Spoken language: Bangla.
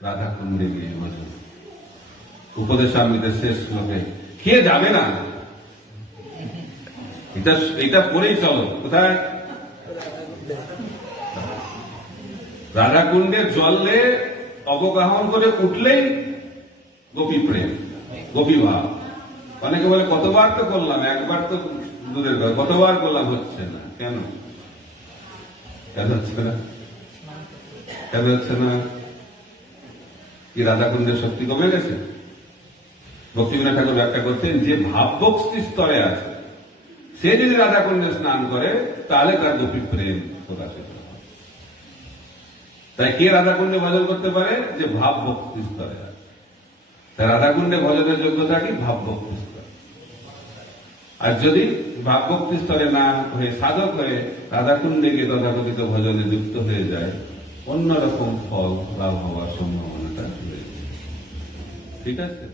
রাধা কুণ্ডে গিয়ে ভজন উপদেশামৃতের শেষ শ্লোকে, কে যাবে না? এটা এটা পরেই চলো। কোথায়? রাধাকুণ্ডের জলে অবগাহন করে উঠলেই গোপী প্রেম, গোপী ভাব। অনেকে বলে, কতবার তো করলাম, একবার তো দূরের কথা কতবার করলাম, হচ্ছে না। কেন? কেন হচ্ছে না? কেন হচ্ছে না? কি রাধাকুণ্ডের শক্তি কমে গেছে? ভক্তিবিনোদ ঠাকুর ব্যাখ্যা করছেন, যে ভাবভক্তি স্তরে আছে, সে যদি রাধাকুণ্ডে স্নান করে, তাহলে তার গোপী প্রেম প্রকাশিত তাই কে রাধাকুণ্ডে ভজন করতে পারে? যে ভাব ভক্তি স্তরে আছে। তাই রাধাকুণ্ডে ভজনের যোগ্যতা কি? ভাব ভক্তি স্তরে। আর যদি ভাব ভক্তি স্তরে না হয়ে সাধক হয়ে রাধাকুণ্ডে গিয়ে তথাকথিত ভজনে যুক্ত হয়ে যায় অন্যরকম ফল লাভ হওয়ার সম্ভাবনাটা ঠিক আছে?